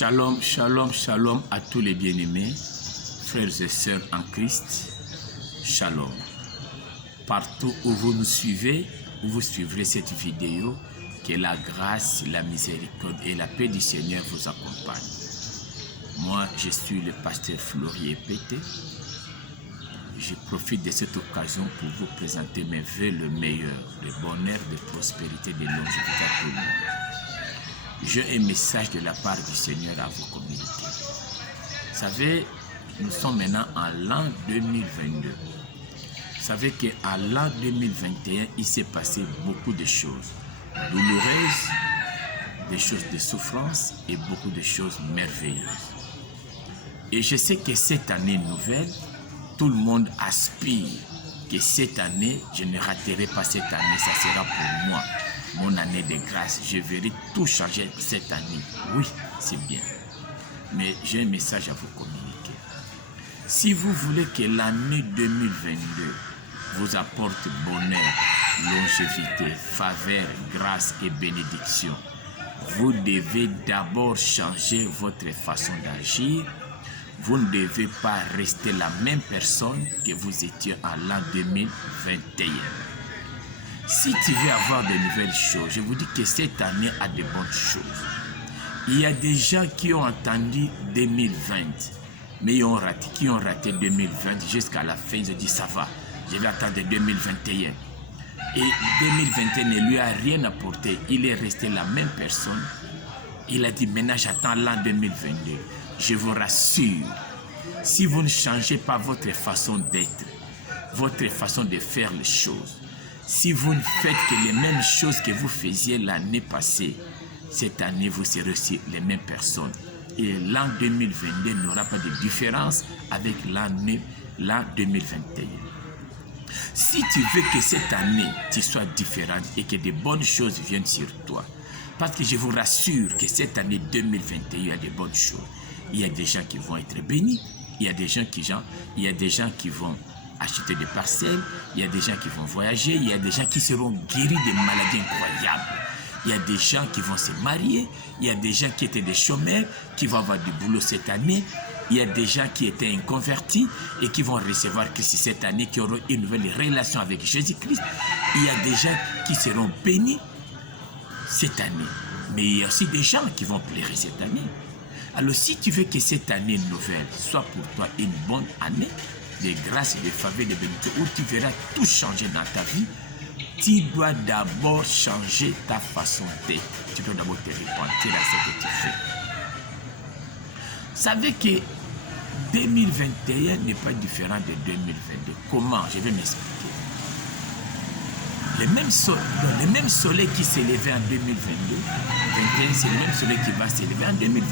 Shalom, shalom, shalom à tous les bien-aimés, frères et sœurs en Christ. Shalom. Partout où vous nous suivez, où vous suivrez cette vidéo, que la grâce, la miséricorde et la paix du Seigneur vous accompagnent. Moi, je suis le pasteur Florier Pété. Je profite de cette occasion pour vous présenter mes vœux le meilleur, de bonheur, de prospérité, de longévité à tout le monde. J'ai un message de la part du Seigneur à vous communiquer. Vous savez, nous sommes maintenant en l'an 2022. Vous savez qu'en l'an 2021, il s'est passé beaucoup de choses douloureuses, des choses de souffrance et beaucoup de choses merveilleuses. Et je sais que cette année nouvelle, tout le monde aspire que cette année, je ne raterai pas cette année, ça sera pour moi mon année de grâce. Je verrai tout changer cette année. Oui, c'est bien. Mais j'ai un message à vous communiquer. Si vous voulez que l'année 2022 vous apporte bonheur, longévité, faveur, grâce et bénédiction, vous devez d'abord changer votre façon d'agir. Vous ne devez pas rester la même personne que vous étiez en l'an 2021. Si tu veux avoir de nouvelles choses, je vous dis que cette année a de bonnes choses. Il y a des gens qui ont entendu 2020, mais qui ont raté 2020 jusqu'à la fin. Ils ont dit ça va, je vais attendre 2021. Et 2021 ne lui a rien apporté. Il est resté la même personne. Il a dit maintenant j'attends l'an 2022. Je vous rassure, si vous ne changez pas votre façon d'être, votre façon de faire les choses, si vous ne faites que les mêmes choses que vous faisiez l'année passée, cette année vous serez aussi les mêmes personnes. Et l'an 2022 n'aura pas de différence avec l'an 2021. Si tu veux que cette année tu sois différente et que de bonnes choses viennent sur toi, parce que je vous rassure que cette année 2021, il y a de bonnes choses. Il y a des gens qui vont être bénis, il y a des gens qui vont acheter des parcelles, il y a des gens qui vont voyager, il y a des gens qui seront guéris de maladies incroyables. Il y a des gens qui vont se marier, il y a des gens qui étaient des chômeurs, qui vont avoir du boulot cette année, il y a des gens qui étaient inconvertis et qui vont recevoir Christ cette année, qui auront une nouvelle relation avec Jésus-Christ. Il y a des gens qui seront bénis cette année, mais il y a aussi des gens qui vont pleurer cette année. Alors si tu veux que cette année nouvelle soit pour toi une bonne année, de grâce, de faveur, de bénédiction, où tu verras tout changer dans ta vie, tu dois d'abord changer ta façon d'être. Tu dois d'abord te repentir à ce que tu fais. Vous savez que 2021 n'est pas différent de 2022. Comment? Je vais m'expliquer. Le même soleil qui s'est levé en 2022, 2021, c'est le même soleil qui va s'élever en 2022.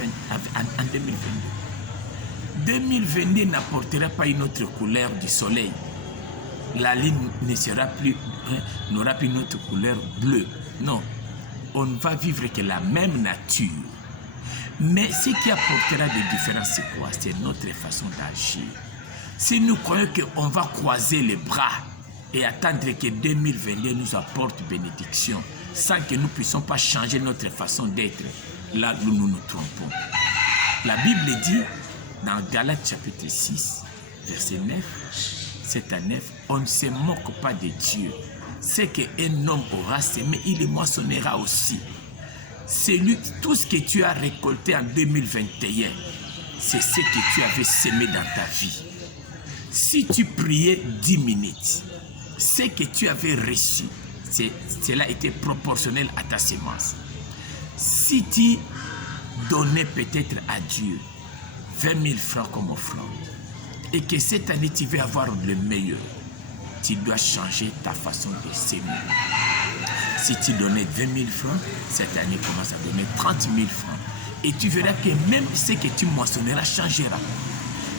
2022 n'apportera pas une autre couleur du soleil. La ligne n'aura plus une autre couleur bleue. Non, on ne va vivre que la même nature. Mais ce qui apportera des différences, c'est quoi? C'est notre façon d'agir. Si nous croyons qu'on va croiser les bras et attendre que 2022 nous apporte bénédiction, sans que nous ne puissions pas changer notre façon d'être, là nous nous trompons. La Bible dit, dans Galates chapitre 6, verset 9, 7 à 9, on ne se moque pas de Dieu. C'est qu'un homme aura semé, il le moissonnera aussi. Tout ce que tu as récolté en 2021, c'est ce que tu avais semé dans ta vie. Si tu priais 10 minutes, ce que tu avais reçu, cela était proportionnel à ta semence. Si tu donnais peut-être à Dieu 20 000 francs comme offrande, et que cette année tu veux avoir le meilleur, tu dois changer ta façon de s'aimer. Si tu donnais 20 000 francs, cette année commence à donner 30 000 francs. Et tu verras que même ce que tu moissonneras changera.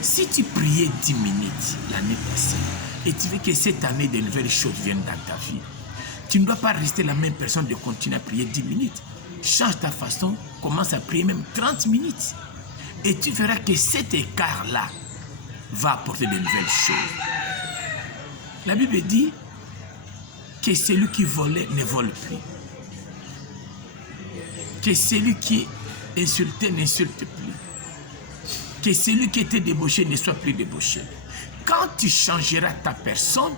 Si tu priais 10 minutes l'année passée, et tu veux que cette année de nouvelles choses viennent dans ta vie, tu ne dois pas rester la même personne de continuer à prier 10 minutes. Change ta façon, commence à prier même 30 minutes. Et tu verras que cet écart-là va apporter de nouvelles choses. La Bible dit que celui qui volait ne vole plus. Que celui qui insulté n'insulte plus. Que celui qui était débauché ne soit plus débauché. Quand tu changeras ta personne,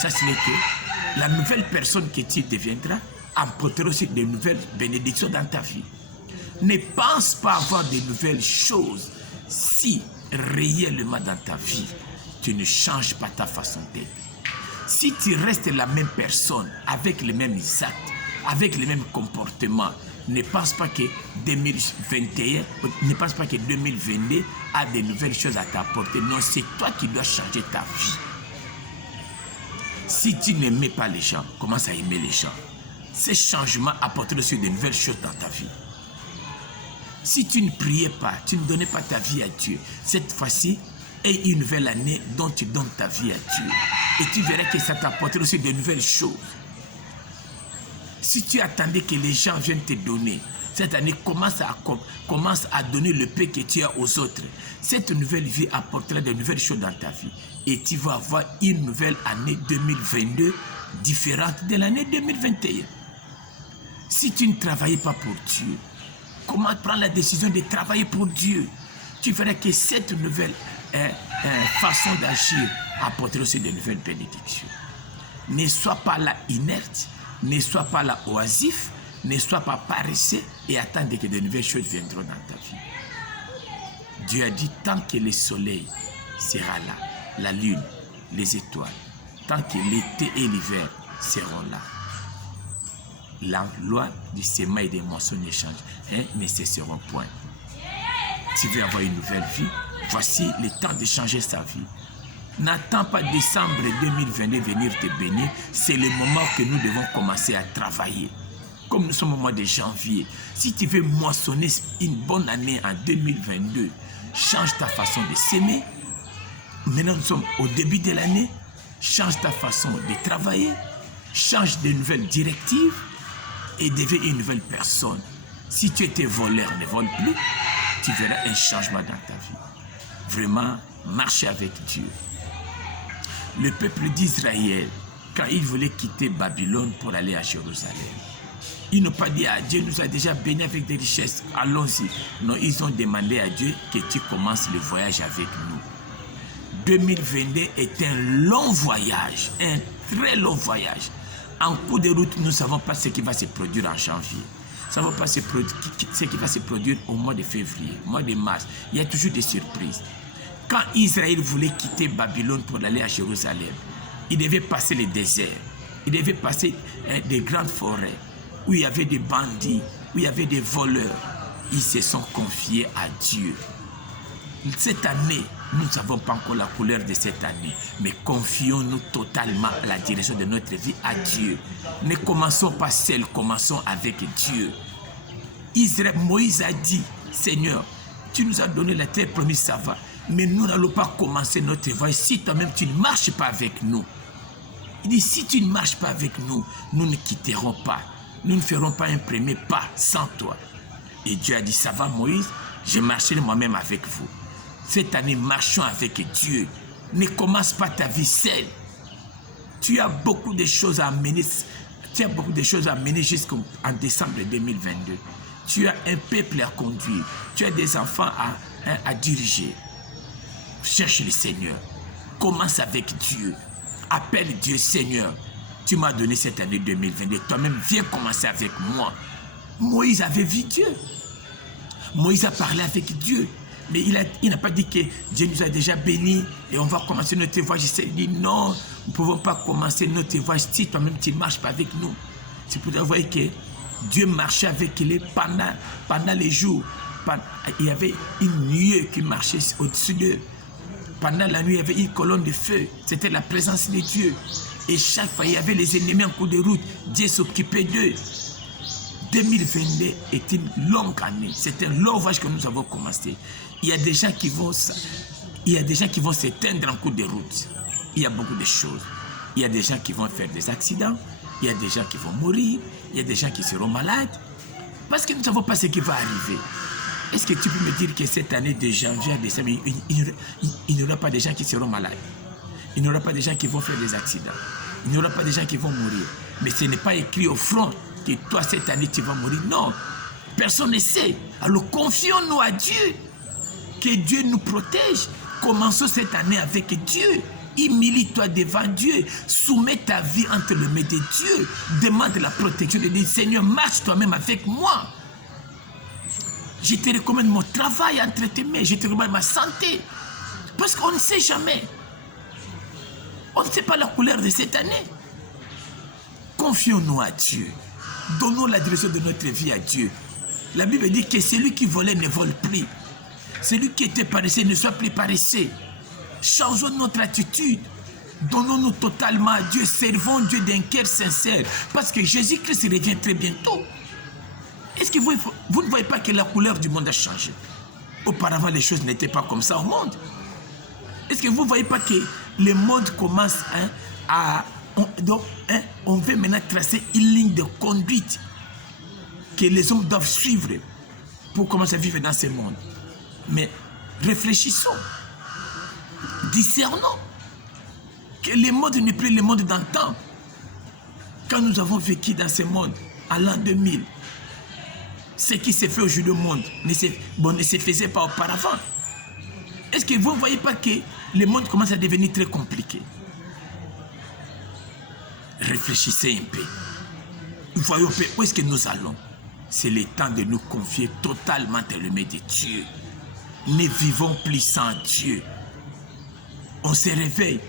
ça c'est que la nouvelle personne que tu deviendras apportera aussi de nouvelles bénédictions dans ta vie. Ne pense pas avoir de nouvelles choses si réellement dans ta vie, tu ne changes pas ta façon d'être. Si tu restes la même personne, avec les mêmes actes, avec les mêmes comportements, ne pense pas que 2021, ne pense pas que 2022 a de nouvelles choses à t'apporter. Non, c'est toi qui dois changer ta vie. Si tu n'aimais pas les gens, commence à aimer les gens. Ces changements apporteront aussi de nouvelles choses dans ta vie. Si tu ne priais pas, tu ne donnais pas ta vie à Dieu, cette fois-ci est une nouvelle année dont tu donnes ta vie à Dieu. Et tu verras que ça t'apportera aussi de nouvelles choses. Si tu attendais que les gens viennent te donner, cette année commence à donner le peu que tu as aux autres. Cette nouvelle vie apportera de nouvelles choses dans ta vie. Et tu vas avoir une nouvelle année 2022 différente de l'année 2021. Si tu ne travaillais pas pour Dieu, comment prendre la décision de travailler pour Dieu? Tu verras que cette nouvelle façon d'agir apportera aussi de nouvelles bénédictions. Ne sois pas là inerte, ne sois pas là oisif, ne sois pas paresseux et attends que de nouvelles choses viendront dans ta vie. Dieu a dit, tant que le soleil sera là, la lune, les étoiles, tant que l'été et l'hiver seront là, la loi du semail et des moissons ne change, ne cesseront point. Tu veux avoir une nouvelle vie, voici le temps de changer sa vie. N'attends pas décembre 2022 venir te bénir, c'est le moment que nous devons commencer à travailler. Comme nous sommes au mois de janvier, si tu veux moissonner une bonne année en 2022, change ta façon de s'aimer. Maintenant nous sommes au début de l'année, change ta façon de travailler, change de nouvelles directives et deviens une nouvelle personne. Si tu étais voleur, ne vole plus, tu verras un changement dans ta vie. Vraiment, marcher avec Dieu. Le peuple d'Israël, quand il voulait quitter Babylone pour aller à Jérusalem, ils n'ont pas dit à Dieu, nous a déjà bénis avec des richesses, allons-y. Non, ils ont demandé à Dieu que tu commences le voyage avec nous. 2022 est un long voyage, un très long voyage. En cours de route, nous ne savons pas ce qui va se produire en janvier. Nous ne savons pas ce qui va se produire au mois de février, au mois de mars. Il y a toujours des surprises. Quand Israël voulait quitter Babylone pour aller à Jérusalem, il devait passer le désert. Il devait passer des grandes forêts où il y avait des bandits, où il y avait des voleurs. Ils se sont confiés à Dieu. Cette année, nous ne savons pas encore la couleur de cette année, mais confions-nous totalement à la direction de notre vie à Dieu. Ne commençons pas seuls, commençons avec Dieu. Moïse a dit, Seigneur, tu nous as donné la terre promise, ça va, mais nous n'allons pas commencer notre voyage si toi-même tu ne marches pas avec nous. Il dit, si tu ne marches pas avec nous, nous ne quitterons pas. Nous ne ferons pas un premier pas sans toi. Et Dieu a dit, ça va Moïse, je marcherai moi-même avec vous. Cette année, marchons avec Dieu. Ne commence pas ta vie seule. Tu as beaucoup de choses à mener. Tu as beaucoup de choses à mener jusqu'en décembre 2022. Tu as un peuple à conduire. Tu as des enfants à diriger. Cherche le Seigneur. Commence avec Dieu. Appelle Dieu, Seigneur. Tu m'as donné cette année 2022. Toi-même, viens commencer avec moi. Moïse avait vu Dieu. Moïse a parlé avec Dieu. Mais il n'a pas dit que Dieu nous a déjà bénis et on va commencer notre voyage. Il dit non, nous ne pouvons pas commencer notre voyage si toi-même tu ne marches pas avec nous. C'est pour voir que Dieu marchait avec lui pendant les jours. Il y avait une nuée qui marchait au-dessus d'eux. Pendant la nuit, il y avait une colonne de feu. C'était la présence de Dieu. Et chaque fois, il y avait les ennemis en cours de route. Dieu s'occupait d'eux. 2022 est une longue année. C'est un long voyage que nous avons commencé. Il y a des gens qui vont s'éteindre en cours de route. Il y a beaucoup de choses. Il y a des gens qui vont faire des accidents. Il y a des gens qui vont mourir. Il y a des gens qui seront malades. Parce que nous ne savons pas ce qui va arriver. Est-ce que tu peux me dire que cette année de janvier à décembre, il n'y aura pas de gens qui seront malades? Il n'y aura pas de gens qui vont faire des accidents. Il n'y aura pas de gens qui vont mourir. Mais ce n'est pas écrit au front que toi, cette année, tu vas mourir. Non. Personne ne sait. Alors confions-nous à Dieu. Que Dieu nous protège. Commençons cette année avec Dieu. Humilie-toi devant Dieu. Soumets ta vie entre les mains de Dieu. Demande la protection de Dieu. Seigneur, marche toi-même avec moi. Je te recommande mon travail entre tes mains. Je te recommande ma santé. Parce qu'on ne sait jamais. On ne sait pas la couleur de cette année. Confions-nous à Dieu. Donnons la direction de notre vie à Dieu. La Bible dit que celui qui volait ne vole plus. Celui qui était paresseux ne soit plus paresseux. Changeons notre attitude. Donnons-nous totalement à Dieu. Servons Dieu d'un cœur sincère. Parce que Jésus-Christ revient très bientôt. Est-ce que vous ne voyez pas que la couleur du monde a changé? Auparavant, les choses n'étaient pas comme ça au monde. Est-ce que vous ne voyez pas que le monde commence on veut maintenant tracer une ligne de conduite que les hommes doivent suivre pour commencer à vivre dans ce monde. Mais réfléchissons, discernons que le monde n'est plus le monde d'antan. Quand nous avons vécu dans ce monde, à l'an 2000, ce qui s'est fait aujourd'hui au monde ne se faisait pas auparavant. Est-ce que vous ne voyez pas que le monde commence à devenir très compliqué? Réfléchissez un peu. Voyons un peu où est-ce que nous allons. C'est le temps de nous confier totalement dans les mains de Dieu. Ne vivons plus sans Dieu. On se réveille.